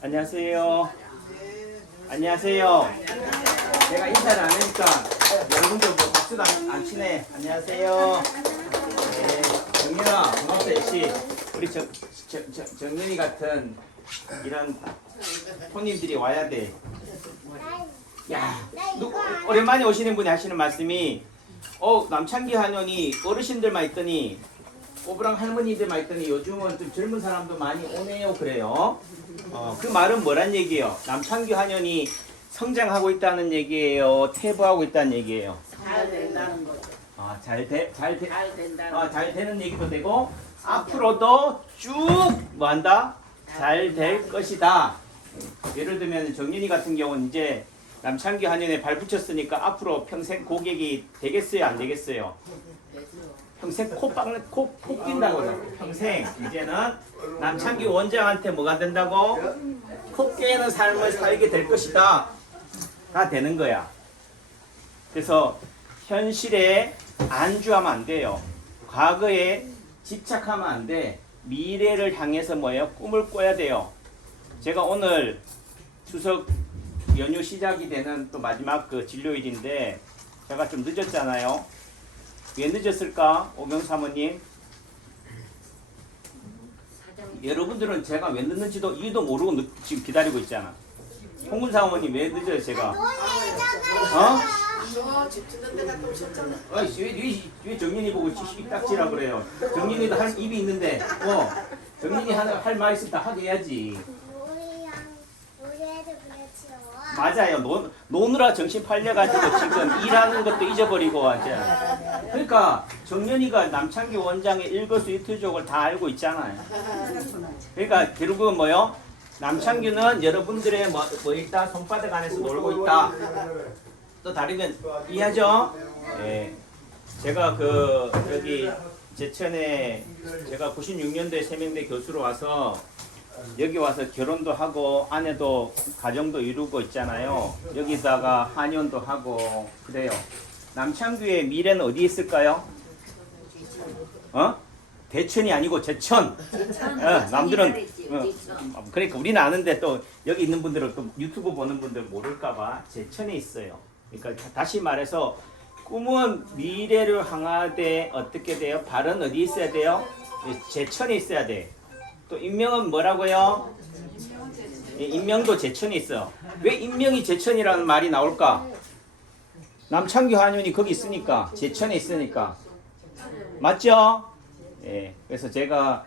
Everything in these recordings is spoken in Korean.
안녕하세요. 안녕하세요. 내가 인사를 안 하니까 여러분들 뭐 박수도 안 치네. 안녕하세요. 네, 정연아, 반갑다. 역시 우리 정연이 같은 이런 손님들이 와야 돼. 야, 오랜만에 오시는 분이 하시는 말씀이 남창기 한원이 어르신들만 있더니 꼬부랑 할머니들만 있더니 요즘은 좀 젊은 사람도 많이 오네요. 그래요. 그 말은 뭐란 얘기예요? 남창기 한원이 성장하고 있다는 얘기예요? 퇴보하고 있다는 얘기예요? 잘 된다는 거죠. 잘 된다는 잘 되는 얘기도 되고 앞으로도 쭉 뭐한다? 잘 될 것이다. 예를 들면 정연이 같은 경우는 이제 남창기 한연에 발 붙였으니까 앞으로 평생 고객이 되겠어요? 안 되겠어요? 평생 코 낀다고 하잖아. 평생 이제는 남창기 원장한테 뭐가 된다고? 코 깨는 삶을 살게 될 것이다. 다 되는 거야. 그래서 현실에 안주하면 안 돼요. 과거에 집착하면 안 돼. 미래를 향해서 뭐예요? 꿈을 꿔야 돼요. 제가 오늘 추석 연휴 시작이 되는 또 마지막 그 진료일인데 제가 좀 늦었잖아요. 왜 늦었을까? 오경 사모님. 여러분들은 제가 왜 늦는지도 이유도 모르고 지금 기다리고 있잖아. 홍군 사모님 왜 늦어요 제가? 집 짓는 데 갔다 오셨잖아. 왜 정연이 보고 딱지라 그래요? 정연이도 할 입이 있는데 정연이 할 말 있으면 다 하게 해야지. 맞아요. 노느라 정신 팔려가지고 지금 일하는 것도 잊어버리고 완전. 그러니까 정연이가 남창기 원장의 일거수일투족을 다 알고 있잖아요. 그러니까 결국은 뭐요? 남창규는 여러분들의 뭐 일단 손바닥 안에서 놀고 있다. 또 다르면 이해하죠? 예. 제가 여기 제천에 제가 96년도에 세명대 교수로 와서 여기 와서 결혼도 하고 아내도 가정도 이루고 있잖아요. 여기다가 한연도 하고 그래요. 남창규의 미래는 어디 있을까요? 대천이 아니고 제천. 남들은 그러니까 우리는 아는데 또 여기 있는 분들은 또 유튜브 보는 분들 모를까봐 제천에 있어요. 그러니까 다시 말해서 꿈은 미래를 향하되 어떻게 돼요? 발은 어디 있어야 돼요? 제천에 있어야 돼. 또 인명은 뭐라고요? 인명도 제천에 있어. 왜 인명이 제천이라는 말이 나올까? 남창규 한윤이 거기 있으니까 제천에 있으니까 맞죠? 예. 그래서 제가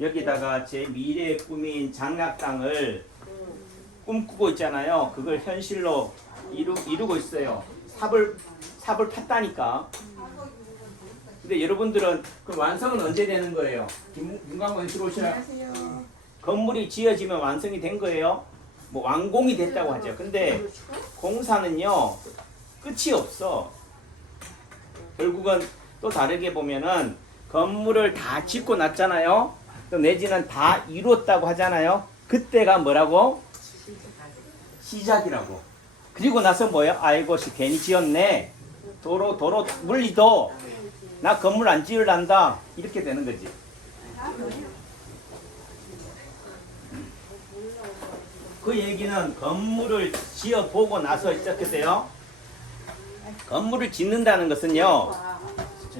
여기다가 제 미래의 꿈인 장락당을 꿈꾸고 있잖아요. 그걸 현실로 이루고 있어요. 삽을 팠다니까. 근데 여러분들은 그 완성은 언제 되는 거예요? 김강원 들어오시라. 건물이 지어지면 완성이 된 거예요. 뭐 완공이 됐다고 하죠. 근데 공사는요 끝이 없어. 결국은 또 다르게 보면은 건물을 다 짓고 났잖아요. 또 내지는 다 이뤘다고 하잖아요. 그때가 뭐라고? 시작이라고. 그리고 나서 뭐야? 아이고 괜히 지었네. 도로 물리도 나 건물 안 지으란다. 이렇게 되는 거지. 그 얘기는 건물을 지어보고 나서 어떻게 돼요? 건물을 짓는다는 것은요.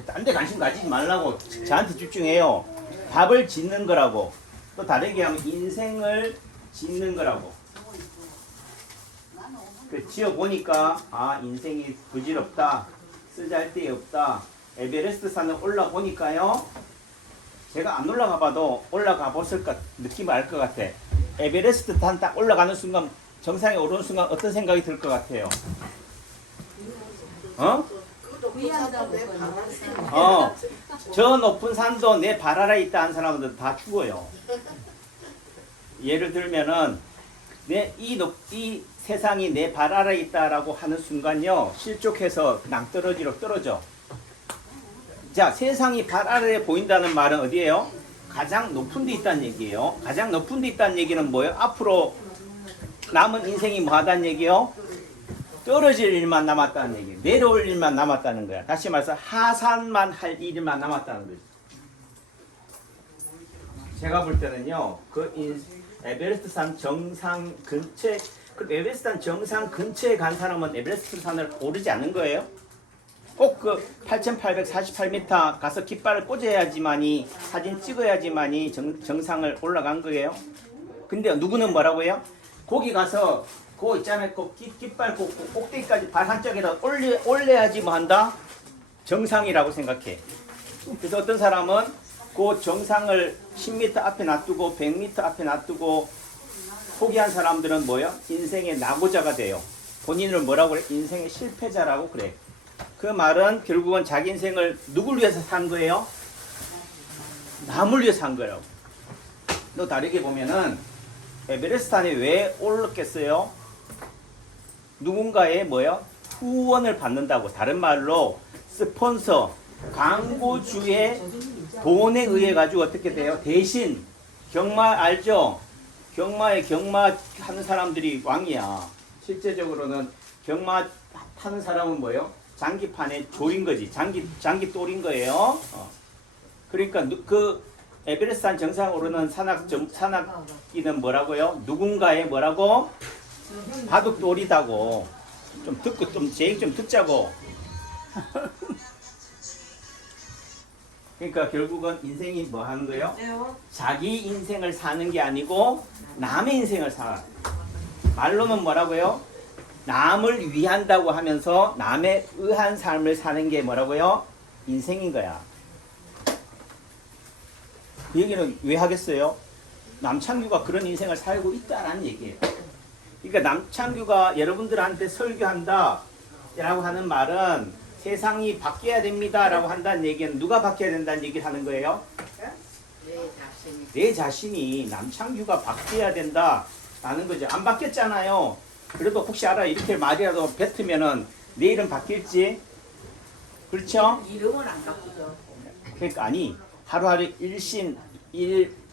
딴 데 관심 가지지 말라고 저한테 집중해요. 밥을 짓는 거라고. 또 다르게 하면 인생을 짓는 거라고. 지어보니까 인생이 부질없다. 쓰잘데기 없다. 에베레스트 산을 올라보니까요. 제가 안 올라가 봐도 올라가 봤을까 느낌을 알 것 같아. 에베레스트 산 딱 올라가는 순간 정상에 오르는 순간 어떤 생각이 들 것 같아요? 저 높은 산도 내 발 아래 있다 한 사람들 다 죽어요. 예를 들면은 이 세상이 내 발 아래 있다라고 하는 순간요 실족해서 낭떠러지로 떨어져. 자, 세상이 발 아래에 보인다는 말은 어디예요? 가장 높은 데 있다는 얘기예요. 가장 높은 데 있다는 얘기는 뭐예요? 앞으로 남은 인생이 뭐 하다는 얘기예요? 떨어질 일만 남았다는 얘기예요. 내려올 일만 남았다는 거야. 다시 말해서 하산만 할 일만 남았다는 거죠. 제가 볼 때는요, 에베레스트 산 정상 근처에, 그 에베레스트 산 정상 근처에 간 사람은 에베레스트 산을 오르지 않은 거예요? 꼭 그 8,848m 가서 깃발을 꽂아야지만이, 사진 찍어야지만이 정상을 올라간 거예요? 근데 누구는 뭐라고요? 거기 가서, 그거 있잖아요. 그 깃발 꼭대기까지 발 한쪽에다 올려야지 뭐 한다? 정상이라고 생각해. 그래서 어떤 사람은 그 정상을 10m 앞에 놔두고 100m 앞에 놔두고 포기한 사람들은 뭐예요? 인생의 낙오자가 돼요. 본인을 뭐라고 그래? 인생의 실패자라고 그래. 그 말은 결국은 자기 인생을 누굴 위해서 산 거예요? 남을 위해서 산 거예요. 또 다르게 보면은 에베레스트산에 왜 올랐겠어요? 누군가의 뭐예요? 후원을 받는다고. 다른 말로 스폰서, 광고주의 돈에 의해 가지고 어떻게 돼요? 대신 경마 알죠? 경마에 경마 하는 사람들이 왕이야. 실제적으로는 경마 타는 사람은 뭐예요? 장기판에 조인 거지. 장기 똘인 거예요. 그러니까 그 에베레스트산 정상 오르는 산악기는 뭐라고요? 누군가의 뭐라고? 바둑 똘이다고. 좀 듣고 제 얘기 좀 듣자고. 그러니까 결국은 인생이 뭐 하는 거예요? 자기 인생을 사는 게 아니고 남의 인생을 살아. 말로는 뭐라고요? 남을 위한다고 하면서 남에 의한 삶을 사는 게 뭐라고요? 인생인 거야. 그 얘기는 왜 하겠어요? 남창규가 그런 인생을 살고 있다라는 얘기예요. 그러니까 남창규가 여러분들한테 설교한다 라고 하는 말은 세상이 바뀌어야 됩니다 라고 한다는 얘기는 누가 바뀌어야 된다는 얘기를 하는 거예요? 내 자신이 남창규가 바뀌어야 된다 라는 거죠. 안 바뀌었잖아요. 그래도 혹시 알아, 이렇게 말이라도 뱉으면은 내일은 바뀔지? 그렇죠? 이름은 안 바꾸죠. 그러니까 아니, 하루하루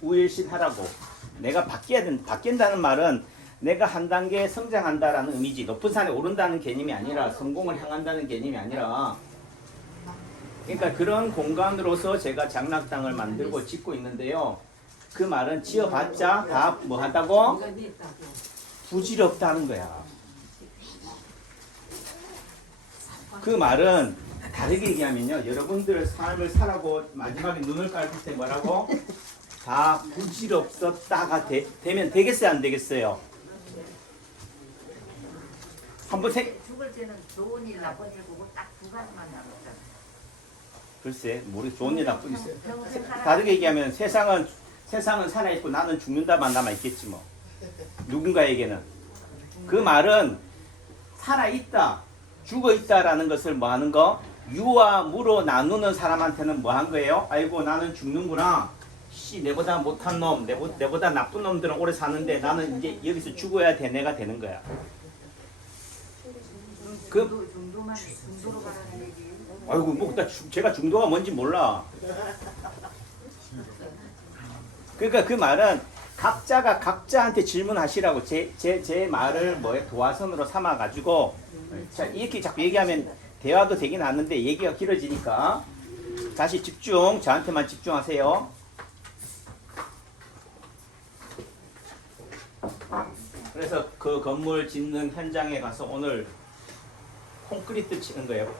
우일신 하라고. 내가 바뀐다는 말은 내가 한 단계 성장한다라는 의미지. 높은 산에 오른다는 개념이 아니라 성공을 향한다는 개념이 아니라. 그러니까 그런 공간으로서 제가 장락당을 만들고 짓고 있는데요. 그 말은 지어봤자 다 뭐 한다고? 부질없다는 거야. 그 말은 다르게 얘기하면요. 여러분들의 삶을 살아고 마지막에 눈을 감을 때 뭐라고? 다 부질없었다가 되면 되겠어요? 안 되겠어요? 한번 죽을 때는 좋은 일, 나쁜 일 보고 딱 두 가지만 남았잖아. 글쎄, 좋은 일 나쁜 일. 평생 살아. 다르게 얘기하면 세상은 살아있고 나는 죽는다만 남아있겠지 뭐. 누군가에게는. 그 말은 살아있다, 죽어있다라는 것을 뭐 하는 거? 유와 무로 나누는 사람한테는 뭐 한 거예요? 아이고 나는 죽는구나. 내보다 못한 놈, 내보다 나쁜 놈들은 오래 사는데 나는 이제 여기서 죽어야 돼, 내가 되는 거야. 중도로 가라는 얘기. 아이고 뭐 제가 중도가 뭔지 몰라. 그러니까 그 말은 각자가 각자한테 질문하시라고 제 말을 뭐에 도화선으로 삼아 가지고 자 이렇게 자꾸 얘기하면 대화도 되긴 하는데 얘기가 길어지니까 다시 저한테만 집중하세요. 그래서 그 건물 짓는 현장에 가서 오늘 콘크리트 치는 거예요.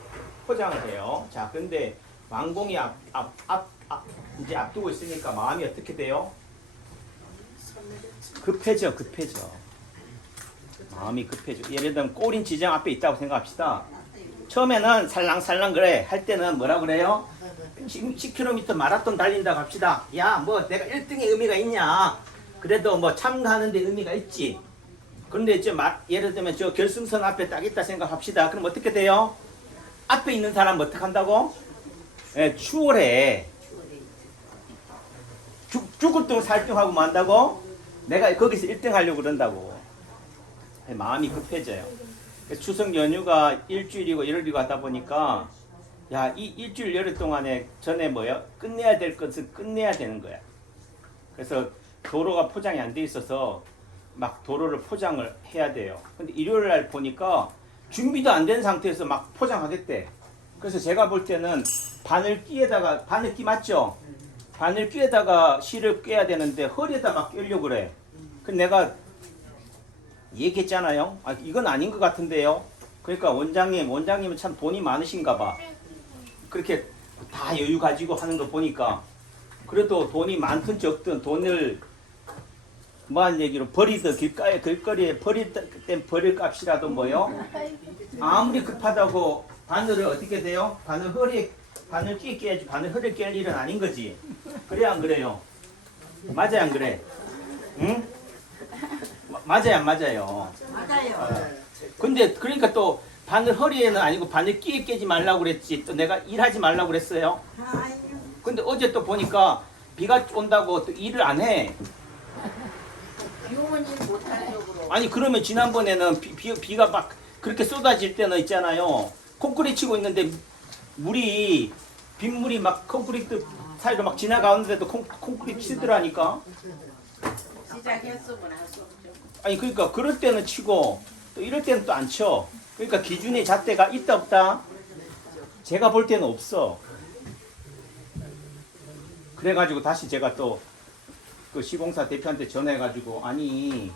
포장을 해요. 자, 근데 완공이 이제 앞두고 있으니까 마음이 어떻게 돼요? 급해져. 마음이 급해져. 예를 들면 꼬린 지장 앞에 있다고 생각합시다. 처음에는 살랑살랑 그래. 할 때는 뭐라 그래요? 10km 마라톤 달린다고 합시다. 야, 뭐 내가 1등의 의미가 있냐? 그래도 뭐 참가하는 데 의미가 있지. 그런데 이제 예를 들면 저 결승선 앞에 딱 있다 생각합시다. 그럼 어떻게 돼요? 앞에 있는 사람 어떻게 한다고? 추월해. 죽을 둥 살둥하고 뭐 한다고? 내가 거기서 1등 하려고 그런다고. 마음이 급해져요. 추석 연휴가 일주일이고 열흘이고 하다 보니까 야, 이 일주일 열흘 동안에 전에 끝내야 될 것을 끝내야 되는 거야. 그래서 도로가 포장이 안 돼 있어서 막 도로를 포장을 해야 돼요. 근데 일요일 날 보니까 준비도 안 된 상태에서 막 포장하겠대. 그래서 제가 볼 때는 바늘끼 맞죠? 바늘 꿰다가 실을 꿰야 되는데 허리에다가 꿰려고 그래. 그 내가 얘기했잖아요. 아, 이건 아닌 것 같은데요. 그러니까 원장님은 참 돈이 많으신가 봐. 그렇게 다 여유 가지고 하는 거 보니까 그래도 돈이 많든 적든 돈을 뭐한 얘기로 버리든 길거리에 버릴 값이라도 뭐요. 아무리 급하다고 바늘을 어떻게 돼요? 바늘 끼게 깨야지 바늘 허리에 깰 일은 아닌 거지. 그래 안 그래요? 맞아요 안 그래? 응? 맞아요 안 맞아요? 맞아요. 근데 그러니까 또 바늘 허리에는 아니고 바늘 끼게 깨지 말라고 그랬지. 또 내가 일하지 말라고 그랬어요. 근데 어제 또 보니까 비가 온다고 또 일을 안 해. 비오면 일 못할 쪽으로. 아니 그러면 지난번에는 비가 막 그렇게 쏟아질 때는 있잖아요. 콘크리트 치고 있는데 빗물이 막 콘크리트 사이로 막 지나가는데도 콘크리트 치더라니까. 시작했으면 할 수 없죠. 아니 그러니까 그럴 때는 치고 또 이럴 때는 또 안 쳐. 그러니까 기준의 잣대가 있다 없다? 제가 볼 때는 없어. 그래가지고 다시 제가 또 그 시공사 대표한테 전화해가지고 아니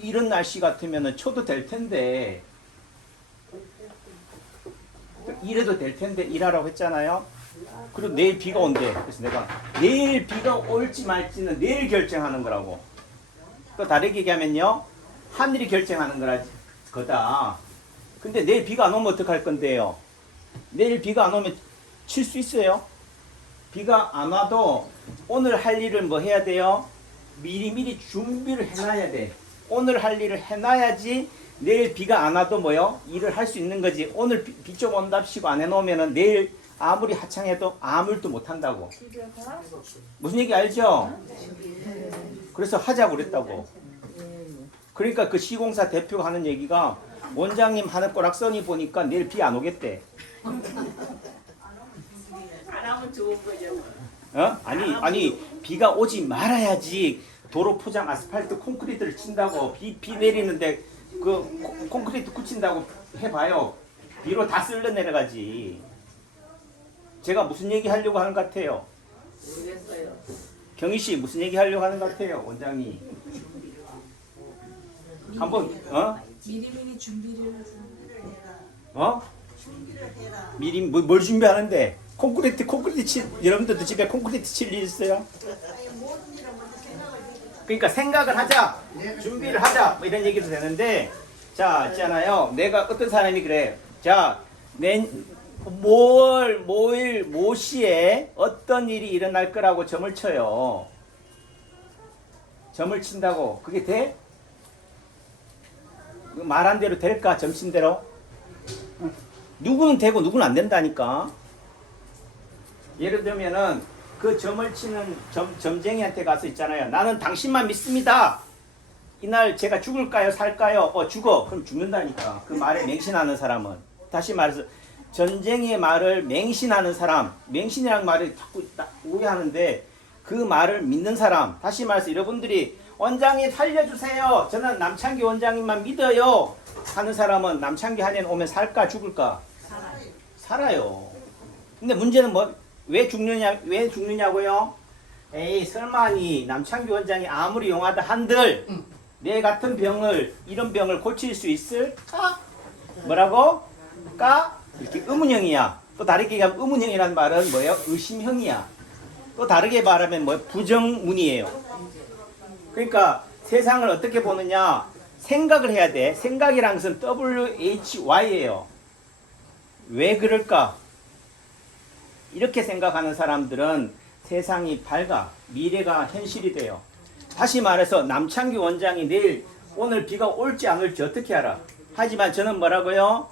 이런 날씨 같으면은 쳐도 될 텐데 이래도 될 텐데 일하라고 했잖아요. 그리고 내일 비가 온대. 그래서 내가 내일 비가 올지 말지는 내일 결정하는 거라고. 또 다르게 얘기하면요 하늘이 결정하는 거다. 근데 내일 비가 안 오면 어떡할 건데요? 내일 비가 안 오면 칠 수 있어요? 비가 안 와도 오늘 할 일을 뭐 해야 돼요? 미리미리 준비를 해놔야 돼. 오늘 할 일을 해놔야지 내일 비가 안 와도 뭐요? 일을 할 수 있는 거지. 오늘 비 좀 온답시고 안 해놓으면은 내일 아무리 하창해도 아무 일도 못 한다고. 무슨 얘기 알죠? 그래서 하자고 그랬다고. 그러니까 그 시공사 대표가 하는 얘기가 원장님 하는 꼬락서니 보니까 내일 비 안 오겠대. 안 하면 좋은 거죠. 어? 아니 비가 오지 말아야지 도로 포장 아스팔트 콘크리트를 친다고. 비 내리는데 그 콘크리트 굳힌다고 해봐요. 비로 다 쓸려 내려가지. 제가 무슨 얘기 하려고 하는 것 같아요? 모르겠어요. 경희 씨 무슨 얘기 하려고 하는 것 같아요, 원장님? 한번 미리미리 준비를 미리 뭘 준비하는데? 콘크리트 칠 여러분들도 집에 콘크리트 칠 일 있어요? 그러니까 생각을 하자, 준비를 하자 뭐 이런 얘기도 되는데 자 있잖아요. 내가 어떤 사람이 그래. 자 모시에 어떤 일이 일어날 거라고 점을 쳐요. 점을 친다고 그게 돼? 말한 대로 될까? 점친대로? 누구는 되고 누구는 안 된다니까. 예를 들면은 그 점을 치는 점쟁이한테 가서 있잖아요. 나는 당신만 믿습니다. 이날 제가 죽을까요? 살까요? 죽어. 그럼 죽는다니까. 그 말에 맹신하는 사람은. 다시 말해서 전쟁의 말을 맹신하는 사람. 맹신이라는 말을 자꾸 오해하는데 그 말을 믿는 사람. 다시 말해서 여러분들이 원장님 살려주세요. 저는 남창기 원장님만 믿어요. 하는 사람은 남창기 한해는 오면 살까 죽을까? 살아요. 근데 문제는 왜 죽느냐고요? 에이 설마니 남창기 원장이 아무리 용하다 한들 내 같은 이런 병을 고칠 수 있을까? 뭐라고? 이렇게 의문형이야. 또 다르게 얘기하면 의문형이라는 말은 뭐예요? 의심형이야. 또 다르게 말하면 부정문이에요. 그러니까 세상을 어떻게 보느냐? 생각을 해야 돼. 생각이란 것은 WHY예요. 왜 그럴까? 이렇게 생각하는 사람들은 세상이 밝아. 미래가 현실이 돼요. 다시 말해서 남창기 원장이 오늘 비가 올지 안 올지 어떻게 알아? 하지만 저는 뭐라고요?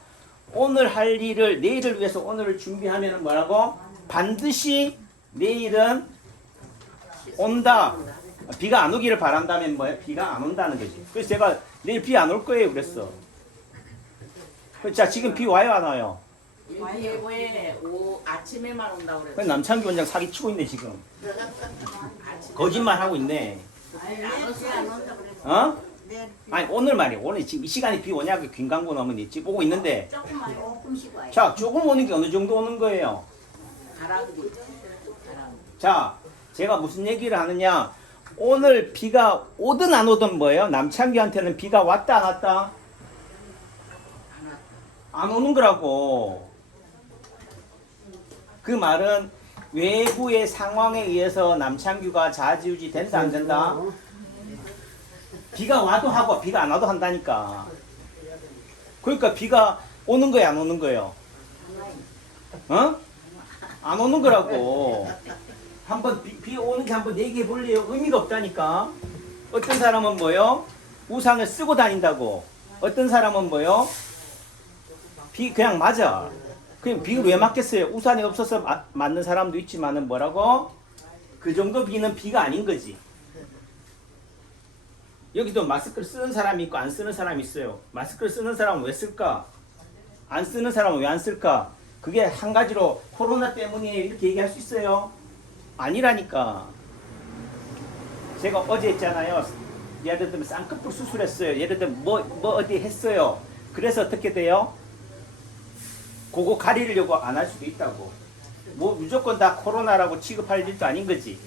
오늘 할 일을 내일을 위해서 오늘을 준비하면 뭐라고? 반드시 내일은 온다. 비가 안 오기를 바란다면 뭐야? 비가 안 온다는 거지. 그래서 제가 내일 비 안 올 거예요 그랬어. 자 지금 비 와요 안 와요? 예보에 아침에만 온다고 그랬어. 남창기 원장 사기치고 있네 지금. 거짓말 하고 있네. 안 온다 그랬어. 어? 아니 오늘 말이야. 오늘 지금 이 시간에 비 오냐고 김강구 어머니 지금 보고 있는데. 조금씩 와요. 자 조금 오는 게 어느 정도 오는 거예요? 바람이. 자 제가 무슨 얘기를 하느냐? 오늘 비가 오든 안 오든 뭐예요? 남창규한테는 비가 왔다 안 왔다? 안 오는 거라고. 그 말은 외부의 상황에 의해서 남창규가 좌지우지 된다 안 된다? 비가 와도 하고 비가 안 와도 한다니까. 그러니까 비가 오는 거야 안 오는 거예요? 어? 안 오는 거라고. 한번 비 오는지 한번 얘기해 볼래요? 의미가 없다니까. 어떤 사람은 뭐요? 우산을 쓰고 다닌다고. 어떤 사람은 뭐요? 비 그냥 맞아. 그냥 비를 왜 맞겠어요? 우산이 없어서 맞는 사람도 있지만은 뭐라고? 그 정도 비는 비가 아닌 거지. 여기도 마스크를 쓰는 사람이 있고 안 쓰는 사람이 있어요. 마스크를 쓰는 사람은 왜 쓸까? 안 쓰는 사람은 왜 안 쓸까? 그게 한 가지로 코로나 때문에 이렇게 얘기할 수 있어요? 아니라니까. 제가 어제 했잖아요. 예를 들면 쌍꺼풀 수술했어요. 예를 들면 뭐 어디 했어요. 그래서 어떻게 돼요? 그거 가리려고 안 할 수도 있다고. 뭐 무조건 다 코로나라고 취급할 일도 아닌 거지.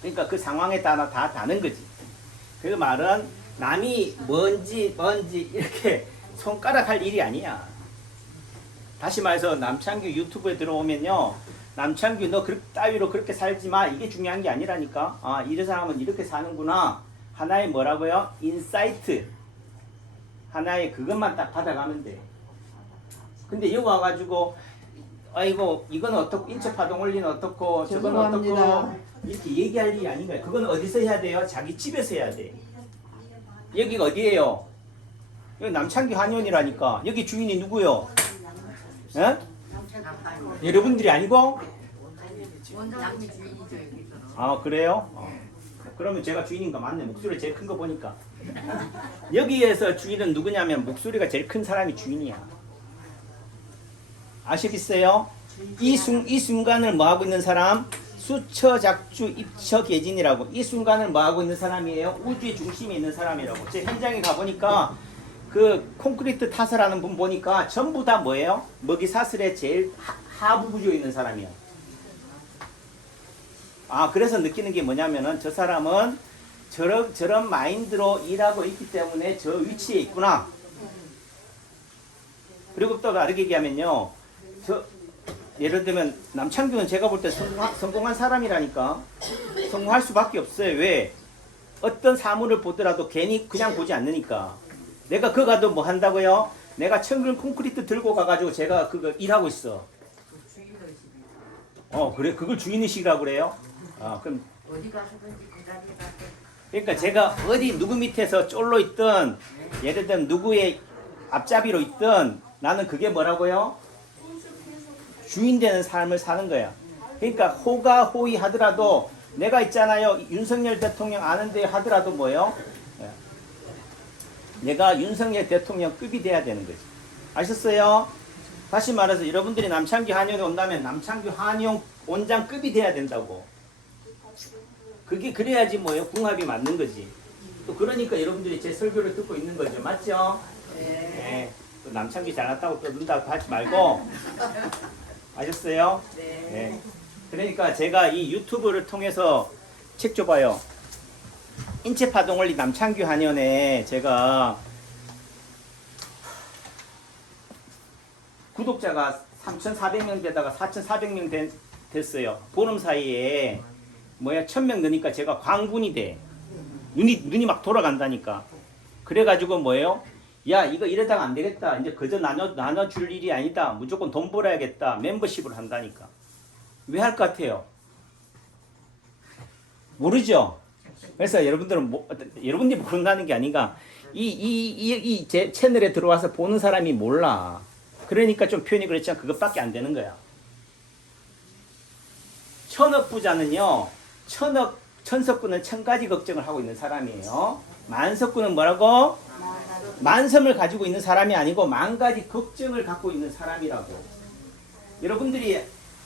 그러니까 그 상황에 따라 다 다른 거지. 그 말은 남이 뭔지 이렇게 손가락 할 일이 아니야. 다시 말해서 남창규 유튜브에 들어오면요. 남창규 너 따위로 그렇게 살지 마. 이게 중요한 게 아니라니까. 아, 이 사람은 이렇게 사는구나. 하나의 뭐라고요? 인사이트. 하나의 그것만 딱 받아가면 돼. 근데 여기 와가지고 아이고 이건 어떻고 인체파동 원리는 어떻고 저건 어떻고 이렇게 얘기할 일이 아닌 거야. 그건 어디서 해야 돼요? 자기 집에서 해야 돼. 여기가 어디예요? 여기 남창규 한의원이라니까. 여기 주인이 누구요? 예? 여러분들이 아니고? 원장님이 주인이죠 여기서는. 아 그래요? 그러면 제가 주인인가 맞네. 목소리 제일 큰 거 보니까. 여기에서 주인은 누구냐면 목소리가 제일 큰 사람이 주인이야. 아시겠어요? 이 순간을 뭐하고 있는 사람? 수처작주 입처계진이라고. 이 순간을 뭐하고 있는 사람이에요? 우주의 중심에 있는 사람이라고. 제 현장에 가보니까 그 콘크리트 타설하는 분 보니까 전부 다 뭐예요? 먹이사슬의 제일 하부 구조에 있는 사람이야. 아 그래서 느끼는 게 뭐냐면은 저 사람은 저런 마인드로 일하고 있기 때문에 저 위치에 있구나. 그리고 또 다르게 얘기하면요. 예를 들면 남창규는 제가 볼 때 성공한 사람이라니까. 성공할 수밖에 없어요. 왜? 어떤 사물을 보더라도 괜히 그냥 보지 않으니까. 내가 그거 가도 뭐 한다고요? 내가 청글 콘크리트 들고 가가지고 제가 그거 일하고 있어. 그래? 그걸 주인의식이라고 그래요? 그럼 어디 가서든지 그 자리에 가서. 그러니까 제가 어디 누구 밑에서 쫄로 있든 예를 들면 누구의 앞잡이로 있든 나는 그게 뭐라고요? 주인 되는 삶을 사는 거야. 그러니까 호가호위 하더라도 내가 있잖아요. 윤석열 대통령 아는데 하더라도 뭐예요? 내가 윤석열 대통령급이 돼야 되는 거지. 아셨어요? 다시 말해서 여러분들이 남창규 한의원에 온다면 남창규 한의원 원장급이 돼야 된다고. 그게 그래야지 뭐예요? 궁합이 맞는 거지. 또 그러니까 여러분들이 제 설교를 듣고 있는 거죠. 맞죠? 네. 또 남창규 잘났다고 떠든다고 하지 말고. 아셨어요? 네. 그러니까 제가 이 유튜브를 통해서 책 줘봐요. 인체파동원리 남창규 한의원에 제가 구독자가 3,400명 되다가 4,400명 됐어요. 보름 사이에 1,000명 넣으니까 제가 광분이 돼. 눈이 막 돌아간다니까. 그래가지고 뭐예요? 야 이거 이러다가 안 되겠다. 이제 그저 나눠줄 일이 아니다. 무조건 돈 벌어야겠다. 멤버십을 한다니까. 왜 할 것 같아요? 모르죠? 그래서 여러분들이 모른다는 게 아니라 제 채널에 들어와서 보는 사람이 몰라. 그러니까 좀 표현이 그렇지만 그것밖에 안 되는 거야. 천억 부자는요. 천석구는 1000가지 걱정을 하고 있는 사람이에요. 만석구는 뭐라고? 만섬을 가지고 있는 사람이 아니고 10,000가지 걱정을 갖고 있는 사람이라고. 여러분들이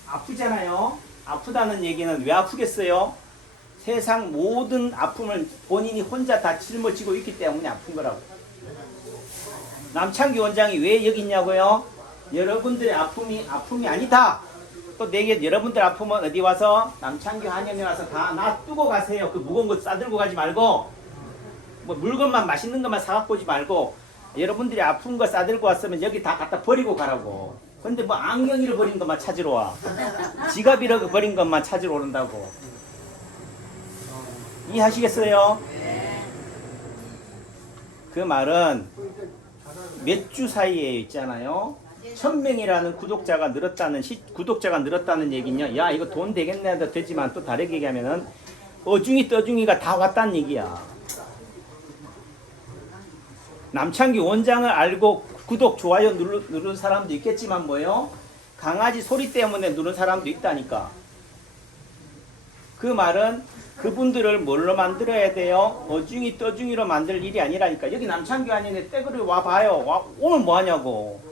아프잖아요. 아프다는 얘기는 왜 아프겠어요? 세상 모든 아픔을 본인이 혼자 다 짊어지고 있기 때문에 아픈 거라고. 남창규 원장이 왜 여기 있냐고요? 여러분들의 아픔이 아니다. 또 내게 여러분들 아프면 어디 와서 남창규 한의원에 와서 다 놔두고 가세요. 그 무거운 거 싸들고 가지 말고 뭐 물건만 맛있는 것만 사갖고 오지 말고 여러분들이 아픈 거 싸들고 왔으면 여기 다 갖다 버리고 가라고. 근데 뭐 안경 잃어버린 것만 찾으러 와. 지갑 잃어버린 것만 찾으러 오른다고. 이해하시겠어요? 그 말은 몇 주 사이에 있잖아요. 1000명이라는 구독자가 늘었다는 얘기냐? 야 이거 돈 되겠네 하다 되지만 또 다르게 얘기하면은 어중이 떠중이가 다 왔다는 얘기야. 남창규 원장을 알고 구독 좋아요 누른 사람도 있겠지만 뭐요? 강아지 소리 때문에 누른 사람도 있다니까. 그 말은 그분들을 뭘로 만들어야 돼요? 어중이 떠중이로 만들 일이 아니라니까. 여기 남창규 아니네 떼그리 와봐요. 오늘 뭐하냐고.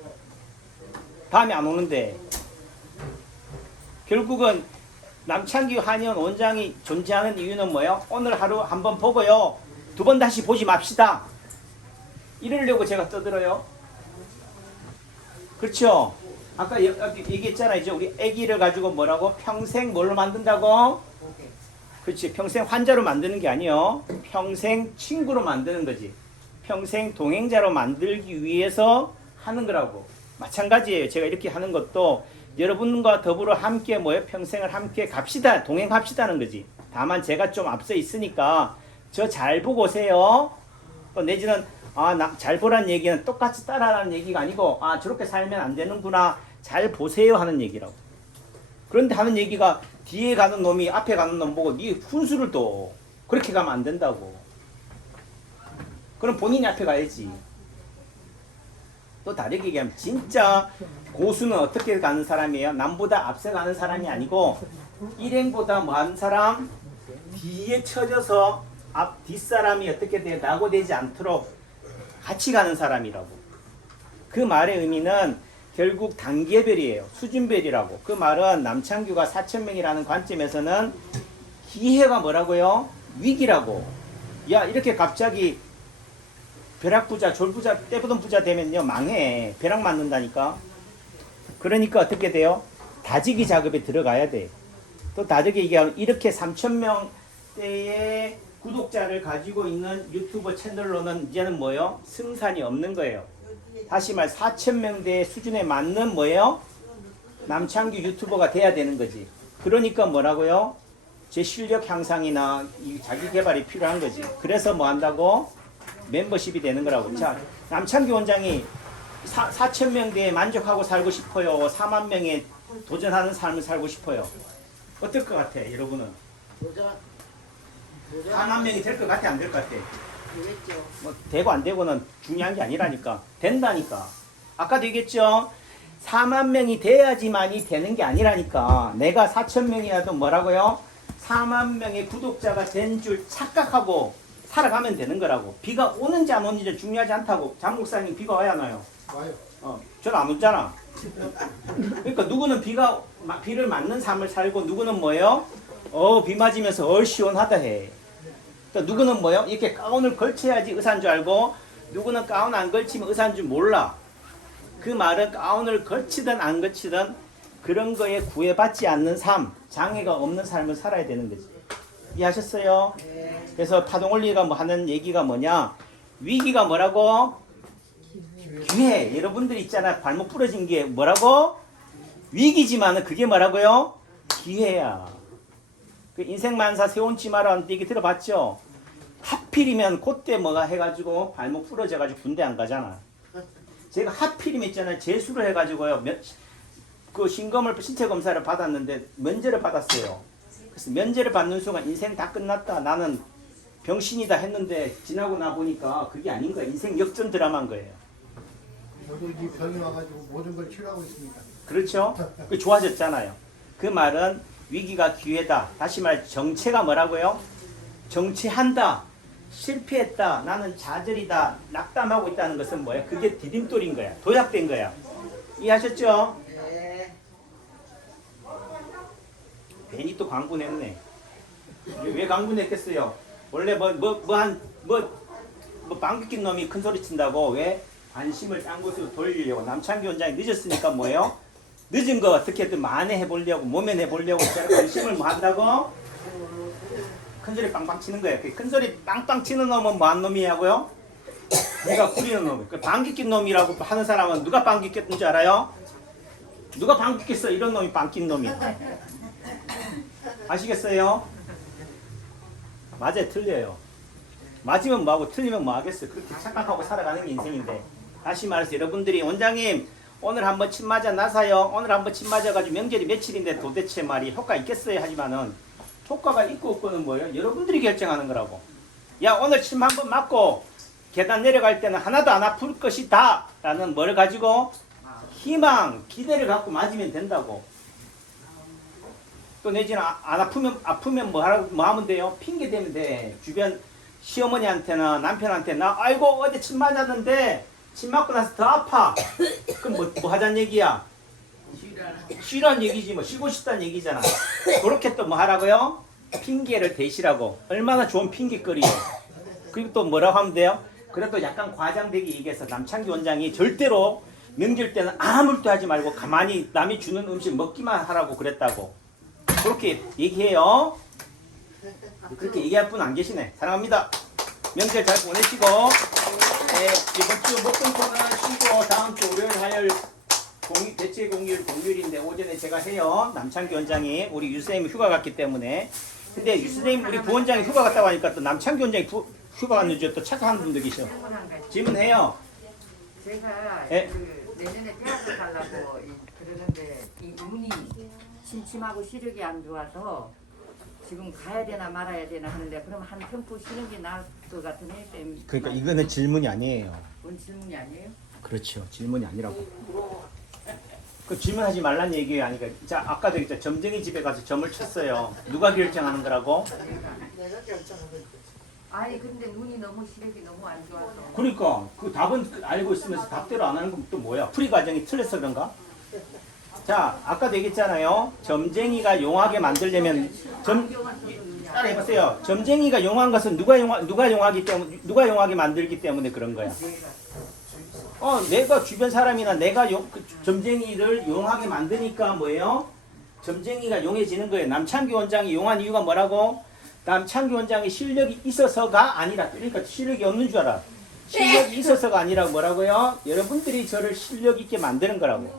다음에 안 오는데. 결국은 남창규 한의원 원장이 존재하는 이유는 뭐예요? 오늘 하루 한번 보고요. 2번 다시 보지 맙시다. 이러려고 제가 떠들어요. 그렇죠? 아까 얘기했잖아요. 이제 우리 아기를 가지고 뭐라고? 평생 뭘로 만든다고? 그렇지. 평생 환자로 만드는 게 아니요. 평생 친구로 만드는 거지. 평생 동행자로 만들기 위해서 하는 거라고. 마찬가지예요. 제가 이렇게 하는 것도 여러분과 더불어 함께 뭐예요? 평생을 함께 갑시다. 동행합시다는 거지. 다만 제가 좀 앞서 있으니까 저 잘 보고 오세요. 또 내지는 잘 보라는 얘기는 똑같이 따라하라는 얘기가 아니고 저렇게 살면 안 되는구나. 잘 보세요 하는 얘기라고. 그런데 하는 얘기가 뒤에 가는 놈이 앞에 가는 놈 보고 네 훈수를 둬. 그렇게 가면 안 된다고. 그럼 본인이 앞에 가야지. 또 다르게 얘기하면 진짜 고수는 어떻게 가는 사람이에요? 남보다 앞서 가는 사람이 아니고 일행보다 먼 사람 뒤에 쳐져서 뒷사람이 어떻게 돼요? 낙오되지 않도록 같이 가는 사람이라고. 그 말의 의미는 결국 단계별이에요. 수준별이라고. 그 말은 남창규가 4,000명이라는 관점에서는 기회가 뭐라고요? 위기라고. 야 이렇게 갑자기 벼락부자, 졸부자, 떼부던 부자 되면요 망해. 벼락 맞는다니까. 그러니까 어떻게 돼요? 다지기 작업에 들어가야 돼. 또 다르게 얘기하면 이렇게 3,000명대의 구독자를 가지고 있는 유튜버 채널로는 이제는 뭐예요? 승산이 없는 거예요. 다시 말 4,000명대 수준에 맞는 뭐예요? 남창규 유튜버가 돼야 되는 거지. 그러니까 뭐라고요? 제 실력 향상이나 자기 개발이 필요한 거지. 그래서 뭐 한다고? 멤버십이 되는 거라고. 자, 남창규 원장이 4,000명대에 만족하고 살고 싶어요? 4만 명에 도전하는 삶을 살고 싶어요? 어떨 것 같아, 여러분은? 4만 명이 될 것 같아, 안 될 것 같아? 되겠죠. 뭐 되고 안 되고는 중요한 게 아니라니까. 된다니까. 아까도 얘기했죠. 4만 명이 돼야지만이 되는 게 아니라니까. 내가 4,000명이라도 뭐라고요? 4만 명의 구독자가 된 줄 착각하고 살아가면 되는 거라고. 비가 오는지 안 오는지 중요하지 않다고. 장 목사님 비가 와야 안 와요? 와요. 저는 안 오잖아. 그러니까 누구는 비를 맞는 삶을 살고 누구는 뭐예요? 비 맞으면서 시원하다 해. 또 누구는 뭐요? 이렇게 가운을 걸쳐야지 의사인 줄 알고 누구는 가운 안 걸치면 의사인 줄 몰라. 그 말은 가운을 걸치든 안 걸치든 그런 거에 구애받지 않는 삶, 장애가 없는 삶을 살아야 되는 거지. 이해하셨어요? 네. 그래서 파동원리가 뭐 하는 얘기가 뭐냐? 위기가 뭐라고? 기회. 여러분들 있잖아. 발목 부러진 게 뭐라고? 위기지만은 그게 뭐라고요? 기회야. 그 인생만사 세운치마라는 얘기 들어봤죠? 하필이면 그때 뭐가 해가지고 발목 부러져가지고 군대 안 가잖아. 제가 하필이면 있잖아요. 재수를 해가지고요. 그 신체 검사를 받았는데 면제를 받았어요. 그래서 면제를 받는 순간 인생 다 끝났다. 나는 병신이다 했는데 지나고 나 보니까 그게 아닌 거야. 인생 역전 드라마인 거예요. 저도 이 병이 와가지고 모든 걸 치료하고 있습니다. 그렇죠? 그 좋아졌잖아요. 그 말은 위기가 기회다. 다시 말 정체가 뭐라고요? 정체한다. 실패했다. 나는 좌절이다. 낙담하고 있다는 것은 뭐야? 그게 디딤돌인 거야. 도약된 거야. 이해하셨죠? 네. 괜히 또 광고 냈네. 왜 광고 냈겠어요? 원래 방귀 낀 놈이 큰 소리 친다고 왜 관심을 딴 곳으로 돌리려고. 남창규 원장이 늦었으니까 뭐예요? 늦은 거 어떻게든 만회해 보려고 모면해 보려고 제가 관심을 뭐 한다고? 큰 소리 빵빵 치는 거예요. 큰 소리 빵빵 치는 놈은 뭐 한 놈이냐고요? 내가 부리는 놈. 그 방귀 낀 놈이라고 하는 사람은 누가 방귀 꼈는 줄 알아요? 누가 방귀 꼈어? 이런 놈이 방귀 낀 놈이. 아시겠어요? 맞아요, 틀려요. 맞으면 뭐하고 틀리면 뭐하겠어요. 그렇게 착각하고 살아가는 게 인생인데. 다시 말해서 여러분들이 원장님 오늘 한번 침 맞아 나사요. 오늘 한번 침 맞아가지고 명절이 며칠인데 도대체 말이 효과 있겠어요? 하지만은 효과가 있고 없고는 뭐예요? 여러분들이 결정하는 거라고. 야 오늘 침 한번 맞고 계단 내려갈 때는 하나도 안 아플 것이다 라는 뭘 가지고 희망, 기대를 갖고 맞으면 된다고. 또 내지는 안 아프면 뭐 하면 돼요? 핑계 대면 돼. 주변 시어머니한테나 남편한테 나 아이고 어제 침 맞았는데 침 맞고 나서 더 아파. 그럼 뭐 하자는 얘기야? 쉬라는 얘기지 뭐. 쉬고 싶다는 얘기잖아. 그렇게 또 뭐 하라고요? 핑계를 대시라고. 얼마나 좋은 핑계거리예요. 그리고 또 뭐라고 하면 돼요? 그래도 약간 과장되게 얘기해서 남창기 원장이 절대로 명절 때는 아무것도 하지 말고 가만히 남이 주는 음식 먹기만 하라고 그랬다고. 그렇게 얘기해요. 그렇게 얘기할 분 안 계시네. 사랑합니다. 명절 잘 보내시고 이번 주 목금토는 쉬고 다음 주 월요일 화요일 대체 공휴일 공휴일인데 오전에 제가 해요. 남창기 원장이 우리 유선생님 휴가 갔기 때문에. 근데 유선생님 우리 부원장이 휴가 갔다 가니까 또 남창기 원장이 휴가 갔는지 또 착각하는 분들 계셔. 질문해요. 제가 예? 그 내년에 대학교 가려고 그러는데 이 눈이 침침하고 시력이 안 좋아서 지금 가야 되나 말아야 되나 하는데 그럼 한 템포 쉬는 게 나을 것 같으네. 그러니까 이거는 질문이 아니에요. 그건 질문이 아니에요? 그렇죠. 질문이 아니라고. 그 질문하지 말란 얘기예요. 아니까. 자, 아까도 있죠. 점쟁이 집에 가서 점을 쳤어요. 누가 결정하는 거라고? 내가 결정하고 있지. 아니 근데 눈이 너무 시력이 너무 안 좋아서 그러니까 그 답은 알고 있으면서 답대로 안 하는 건 또 뭐야? 풀이 과정이 틀려서 그런가? 자, 아까도 얘기했잖아요. 점쟁이가 용하게 만들려면 따라해보세요. 점쟁이가 용한 것은 누가 용하게 만들기 때문에 그런 거야. 내가 주변 사람이나 내가 점쟁이를 용하게 만드니까 뭐예요? 점쟁이가 용해지는 거예요. 남창기 원장이 용한 이유가 뭐라고? 남창기 원장이 실력이 있어서가 아니라, 그러니까 실력이 없는 줄 알아. 실력이 있어서가 아니라 뭐라고요? 여러분들이 저를 실력 있게 만드는 거라고.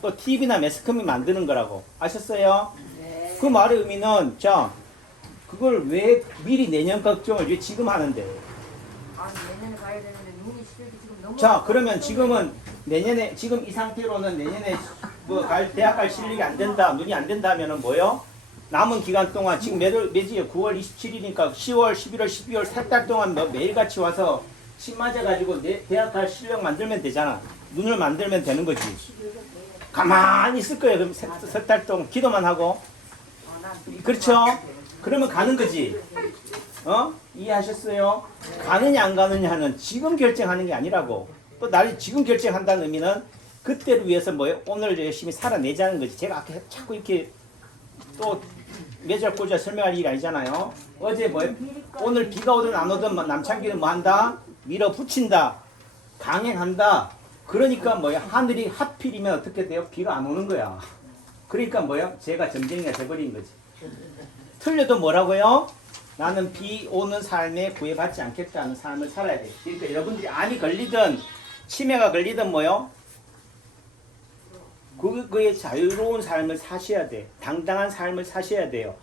또 TV나 매스컴이 만드는 거라고. 아셨어요? 네. 그 말의 의미는 자, 그걸 왜 미리 내년 걱정을 왜 지금 하는데? 아니 내년에 가야 되는데 눈이 시력이 지금 너무 자, 그러면 지금은 내년에 지금 이 상태로는 내년에 뭐 대학 갈 실력이 안 된다, 눈이 안 된다면은 뭐요? 남은 기간 동안 지금 매주에 9월 27일이니까 10월, 11월, 12월 3달 동안 매일같이 와서 침 맞아가지고 대학 갈 실력 만들면 되잖아. 눈을 만들면 되는 거지. 가만히 있을 거예요. 그럼 석 달 동안 기도만 하고. 그렇죠? 그러면 가는 거지. 이해하셨어요? 가느냐 안 가느냐는 지금 결정하는 게 아니라고. 또 나를 지금 결정한다는 의미는 그때를 위해서 뭐예요? 오늘 열심히 살아내자는 거지. 제가 아까 자꾸 이렇게 또 매절고절 설명할 일이 아니잖아요. 어제 뭐예요? 오늘 비가 오든 안 오든 남창기는 뭐 한다? 밀어붙인다. 강행한다. 그러니까 뭐야? 하늘이 하필이면 어떻게 돼요? 비가 안 오는 거야. 그러니까 뭐야? 제가 점쟁이가 돼버린 거지. 틀려도 뭐라고요? 나는 비 오는 삶에 구애받지 않겠다는 삶을 살아야 돼. 그러니까 여러분들이 암이 걸리든 치매가 걸리든 뭐요? 그의 자유로운 삶을 사셔야 돼. 당당한 삶을 사셔야 돼요.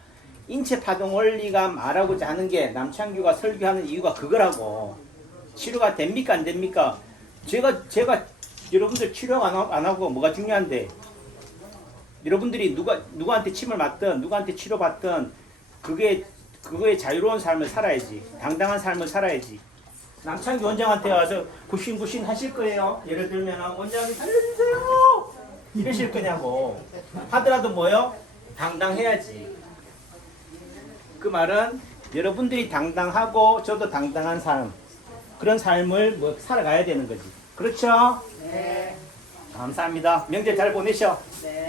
인체 파동 원리가 말하고자 하는 게 남창규가 설교하는 이유가 그거라고. 치료가 됩니까 안 됩니까? 제가 여러분들 치료 안 하고 뭐가 중요한데? 여러분들이 누구한테 침을 맞든 누구한테 치료받든 그거의 자유로운 삶을 살아야지. 당당한 삶을 살아야지. 남창규 원장한테 와서 굿신굿신 하실 거예요. 예를 들면 원장님 살려주세요 이러실 거냐고. 하더라도 뭐요? 당당해야지. 그 말은 여러분들이 당당하고 저도 당당한 삶, 그런 삶을 뭐 살아가야 되는 거지. 그렇죠? 네. 감사합니다. 명절 잘 보내셔. 네.